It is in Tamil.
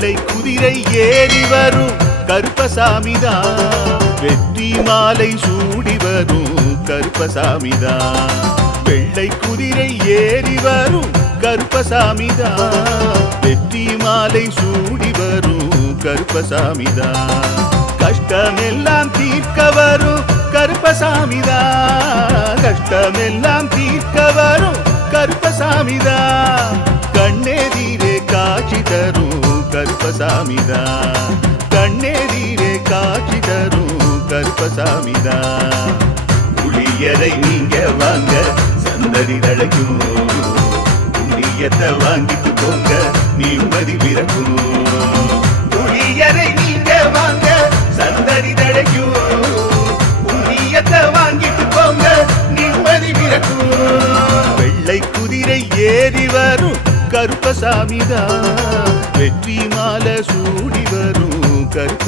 வெள்ளை குதிரை ஏறி வரும் கருப்பசாமிதான், வெற்றி மாலை சூடி வரும் கருப்பசாமிதான். வெள்ளை குதிரை ஏறி வரும் கருப்பசாமிதான், வெற்றி மாலை சூடி வரும் கருப்பசாமிதான். கஷ்டமெல்லாம் தீர்க்க வரும் கருப்பசாமிதான், கஷ்டமெல்லாம் தீர்க்க வரும் கருப்பசாமிதான். கண்ணெதிரே காட்சி தரும் கருப்பசாமிதான், கண்ணெதிரே காட்சி தரும் கருப்பசாமிதான். புளியரை நீங்க வாங்க சந்ததி தழைக்கும், புண்ணியத்தை வாங்கிட்டு போங்க நிம்மதி பிறக்கும். புளியரை நீங்க வாங்க சந்ததி தழைக்கும், புண்ணியத்தை வாங்கிட்டு போங்க நிம்மதி பிறக்கும். வெள்ளை குதிரை ஏறி வரும் கருப்பசாமிதான், வெற்றி மாலை சூடி வரும் கருப்ப